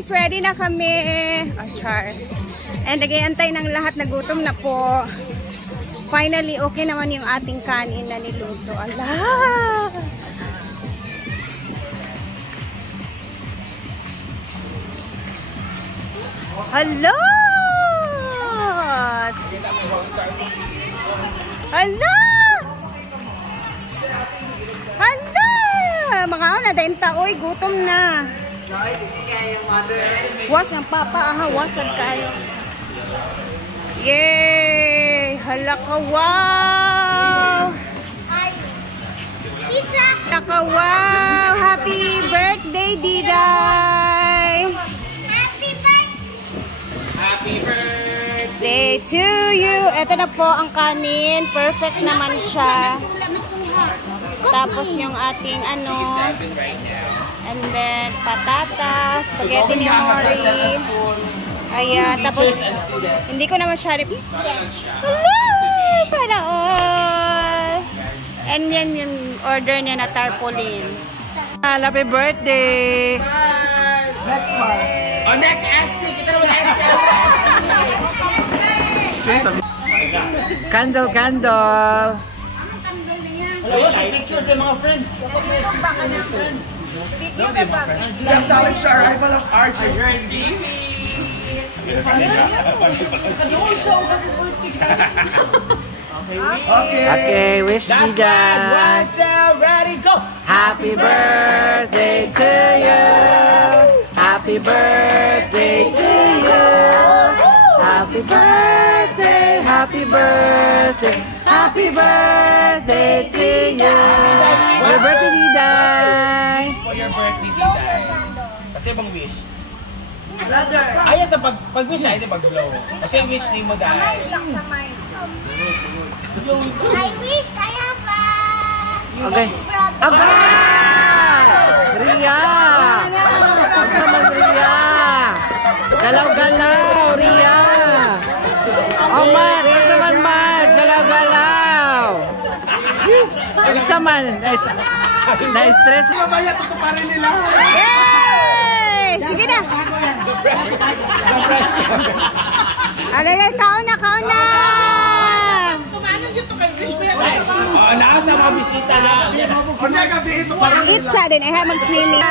guys, ready na kami. Oh, char. And nag-iantay ng lahat, nagutom na po. Finally, okay naman yung ating kanin na niluto. Ala! Hello! Hello! Hello! Mga na dahin taoy, gutom na. Was ng papa, aha, wasad kayo. Yay! Hala ka, wow! Pizza! Hala ka, wow! Happy birthday, Diday! Happy birthday! Happy birthday to you! Ito na po ang kanin. Perfect naman siya. Tapos yung ating ano, and then patatas, spaghetti ni Mori. Ayan, tapos hindi ko naman siya hello! Sana all! And yan yung order niya na tarpaulin. Happy birthday! Next one. Oh, next SC! Kita naman SC! Candle, candle! Pictures ng mga friends. Dapat may baka ng friends. Video ka ba? Acknowledge the arrival of RJ. Okay, wish me that. 1, 2, ready, go! Happy birthday to you. Happy birthday to you. Happy birthday, happy birthday. Happy birthday to you. Happy birthday, Diday. For your birthday, Diday. Kasi bang wish? Brother. Ayan sa pag-wish ay, di pag-blow. Kasi wish ni mo dahil. I wish I have a... Okay. Aba! Ria! Ang naman, Ria! Galaw-galaw, Ria! Oh, Mark! Ang naman, Mark! Galaw-galaw! Ang naman! Na-stress? Mamaya ito pa rin nila. Yay! Sige na! Alay, kaon na, kaon na! Oh, naasa mga bisita na. Kunya gabi ito pa rin. Itsa din, ay mag-swimming.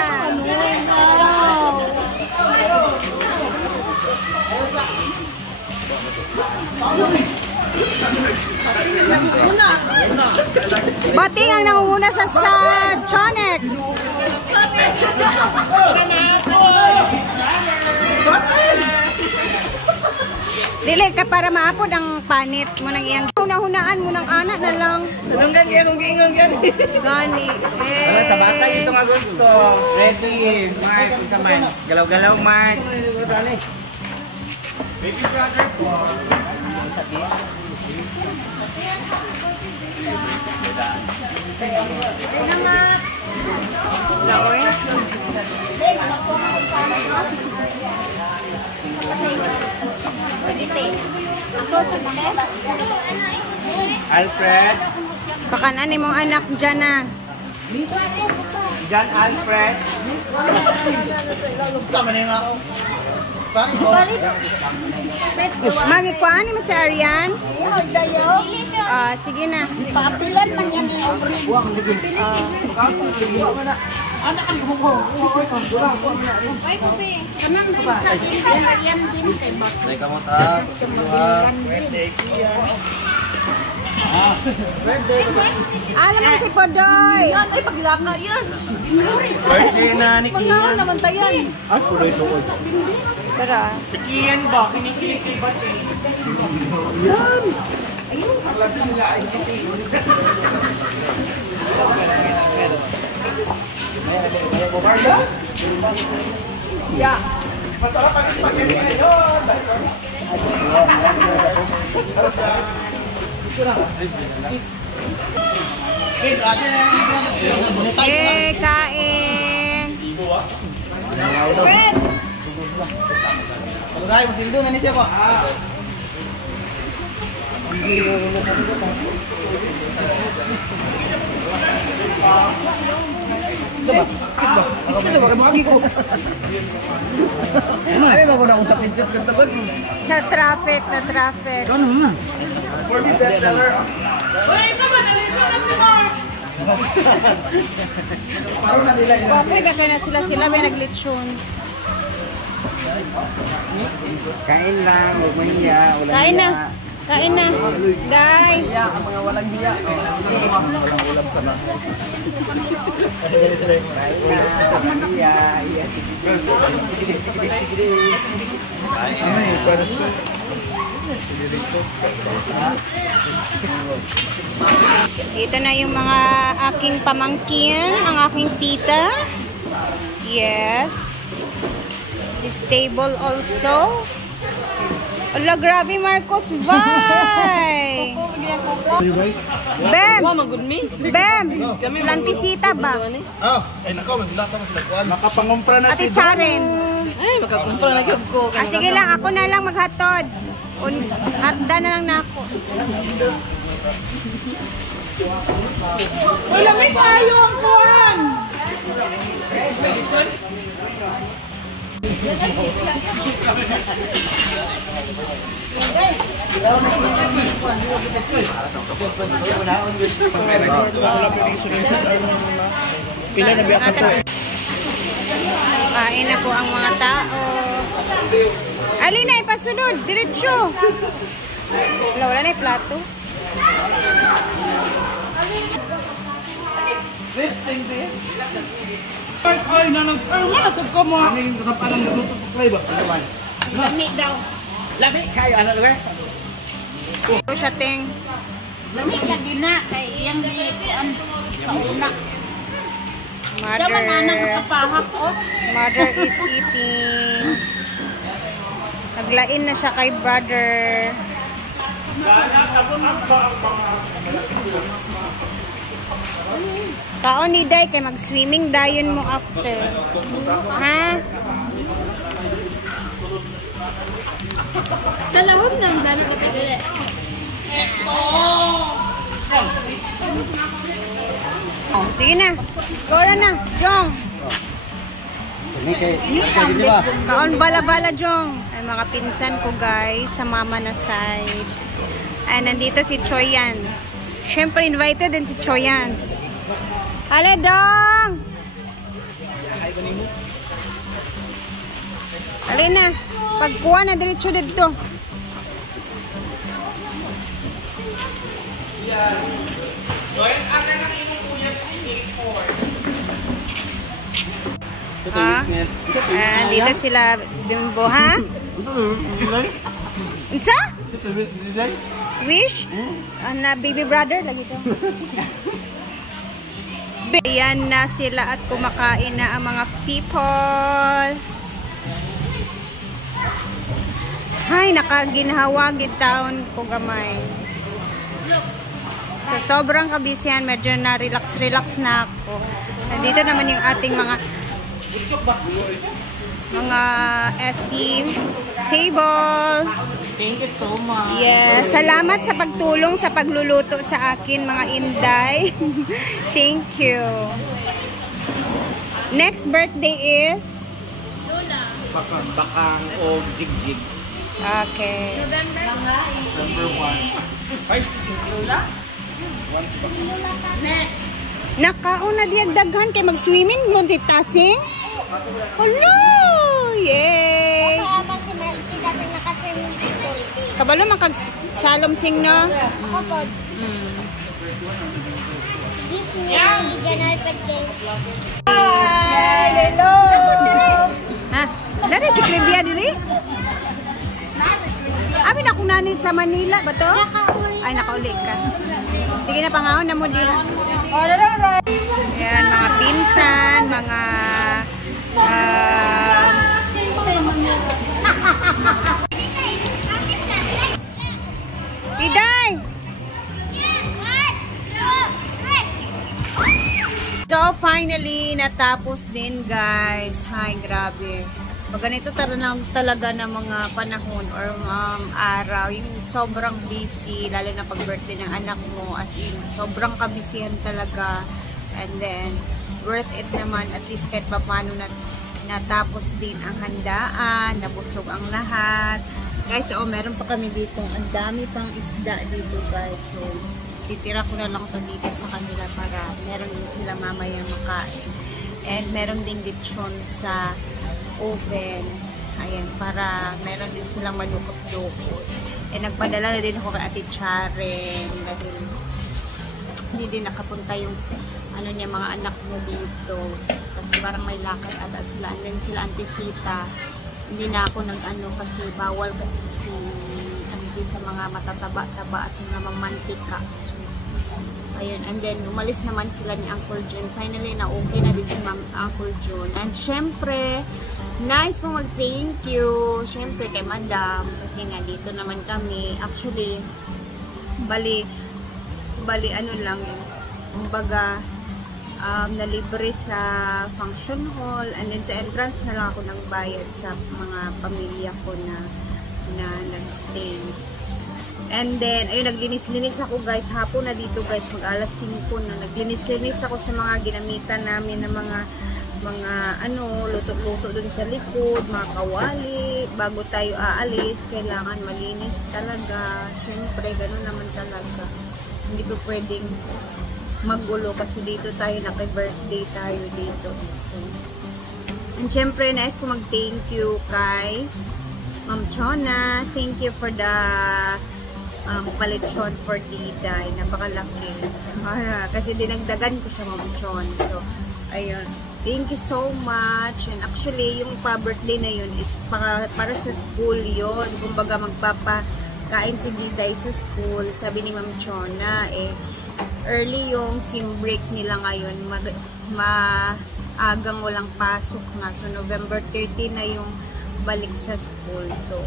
Bating ang nangunguna sa Chonex. Dili ka para maapod ang panit mo nang iyang hunahunaan mo ng anak na lang. Anong ganyan kung giingon gani? Gani. Sa bata itong Agosto. Ready, Mark. Isa man. Galaw-galaw, Mark. Baby brother po. Salamat. Laoy. Alfred. Pakanan mong anak dyan na. John Alfred. Tama na yung ako. Magikuan ni mo si Arian? Sige na. Papilan man yan yung Anak kan mo. Ay, pupi. Kanang yan din kay Bak. Ay, kamu ta. Alam mo si Podoy. Yan, ay paglaka yan. Birthday na ni Pangalan naman tayan. Ah, puloy to. Tara. Kikian ba? Kinikiki ba? Yan! Ayun! Paglabi nila ay kiti. May bumarda? Yeah! Masarap ang spaghetti ngayon! Kain! Ay, masildo na niya po. Ay, bago na usap insit ka tagod. Na traffic. Ano na? For me, best seller. Papoy ba kaya na sila may naglitsyon. Kain lang, huwag mahiya. Kain na. Kain na. Day. Ang mga walang hiya. Ito na yung mga aking pamangkin, ang aking tita. Yes. This table also. Ala, grabe Marcos, bye! Bem! Bem! Lantisita ba? Oh, ay nako, maglata mo sila kuan. Makapangumpra na Ate Charen. Ay, makakumpra na gyud ko. Sige lang, ako na lang maghatod. Hatda na lang na ako. Wala may tayo ang kuhan! Pila na biya ka to. Kain na po ang mga tao. Alina, ipasunod. Diretso. Wala na yung plato. Ay, nanag... Ay, manasag ka mo! Ang yung kasampalang nagluto ko kayo ba? Lami daw. Lami kayo, ano lugar? Ito siya, Ting. Lami lagi na kay iyang kuan sa una. Daman anak nakapahak oh. Mother is eating. Naglain na siya kay brother. Kaon ni Day kay mag-swimming dayon mo after. Ha? Kalahom nang dana ka pagili. Oh, sige na. Go na. Jong. Ini kay di ba? Kaon bala-bala, Jong. Ay, mga pinsan ko, guys, sa mama na side. Ay, nandito si Choyans. Siyempre, invited din si Choyans. Hale, Dong! Hale na. Pagkuha na, diretso dito. Ha? Ayan, dito sila Bimbo, ha? Unsa? Wish? Na baby brother lagi to. Ayan na sila at kumakain na ang mga people. Hay, nakaginhawagid taon ko gamay. So, sobrang kabisihan, medyo na relax na ako. Nandito naman yung ating mga SC table. Thank you so much. Yes, salamat sa pagtulong sa pagluluto sa akin, mga Inday. Thank you. Next birthday is? Bakang o jigjig. Okay. Number 1. Ay, Lola? Nakauna diyan daghan kay mag-swimming multitasking. Hello! Yay! Kaya pa si dati naka-swimming dito. Kabalo makag-salom sing no? Ako po. Give me Janal Pedges. Hello! Ha? Dali si Kribia diri? Abi na kung nanit sa Manila ba to? Ay, nakauli ka. Sige na, pangaon na mo dira. Ayan, mga pinsan, mga Iday! So, finally, natapos din, guys. Hi, grabe. Pag ganito talaga na mga panahon or araw, yung sobrang busy, lalo na pag birthday ng anak mo, as in, sobrang kabisihan talaga. And then, worth it naman. At least kahit pa paano natapos din ang handaan, nabusog ang lahat. Guys, meron pa kami dito. Ang dami pang isda dito, guys. So, titira ko na lang ito dito sa kanila para meron din sila mamaya makain. And meron din lechon sa oven. Ayan, para meron din silang malukot-lukot. And nagpadala na din ako kay Ate Charen dahil hindi din nakapunta yung mga anak mo dito. Kasi parang may lakad ata sila. And then sila Auntie Sita. Hindi na ako kasi bawal kasi sa mga matataba-taba at mga mamantika. So, ayun. And then, umalis naman sila ni Uncle John. Finally, na okay na din si Uncle John. And syempre, nice kong mag-thank you. Syempre, kay Madam. Kasi nga, dito naman kami. Actually, bali ano lang yun. Kumbaga, nalibre sa function hall, and then sa entrance na lang ako nagbayad sa mga pamilya ko na nag-stay. And then, ayun, naglinis-linis ako guys, hapon na dito guys, mag alas 5 na, naglinis-linis ako sa mga ginamitan namin ng mga luto-luto dun sa likod, mga kawali, bago tayo aalis, kailangan malinis talaga. Siyempre, gano'n naman talaga. Hindi ko pwedeng magulo kasi dito tayo, naka-birthday tayo dito. So, and syempre, nais ko mag-thank you kay Ma'am Chona. Thank you for the paletsyon for Diday. Napakalaki. Kasi dinagdagan ko siya, Ma'am Chon. So, ayun. Thank you so much. And actually, yung pa-birthday na yun is para sa school yun. Kumbaga, magpapakain si Diday sa school. Sabi ni Ma'am Chona, early yung sim break nila ngayon, maagang walang pasok na. So, November 30 na yung balik sa school. So,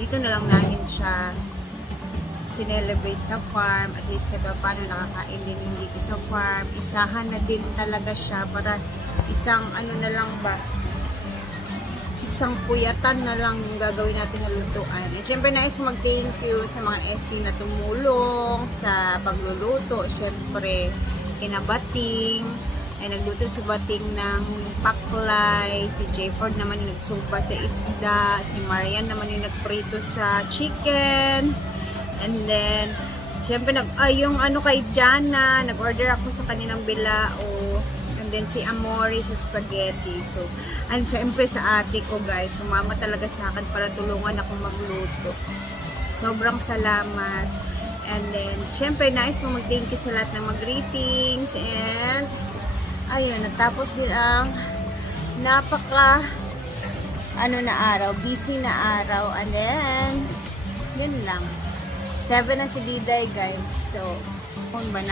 dito na lang namin siya sinelebrate sa farm. At least kahit paano nakakain din yung dito sa farm. Isahan na din talaga siya para isang isang puyatan na lang yung gagawin natin na lutuan. And syempre, nais mag-thank you sa mga SC na tumulong sa pagluluto. Syempre, kinabating, ay nagluto si Bating ng paklay. Si Jayford naman yung nagsupa sa isda. Si Marian naman yung nagprito sa chicken. And then, syempre, yung kay Jana, nag-order ako sa kanilang bilao. Then si Amori sa spaghetti. So, and syempre sa ate ko guys, sumama talaga sa akin para tulungan akong magluto. Sobrang salamat. And then, syempre, nais mo mag-thank you sa lahat ng mag-greetings. And, ayun, natapos din ang na araw, busy na araw. And then, yun lang. 7 na si Diday guys. So, kung ba,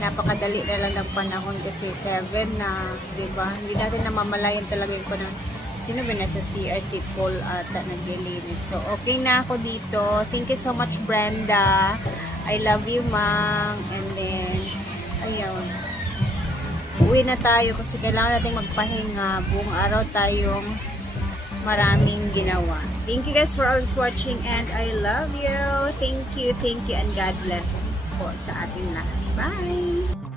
napakadali na lang ng panahon kasi 7 na, diba? Hindi natin namamalayan talaga yung panahon. Sino ba nasa CRC Paul ata naglilinis? So, okay na ako dito. Thank you so much, Brenda. I love you, Mang. And then, ayun. Uwi na tayo kasi kailangan natin magpahinga. Buong araw tayong maraming ginawa. Thank you guys for always watching and I love you. Thank you, and God bless po sa ating lahat. Bye!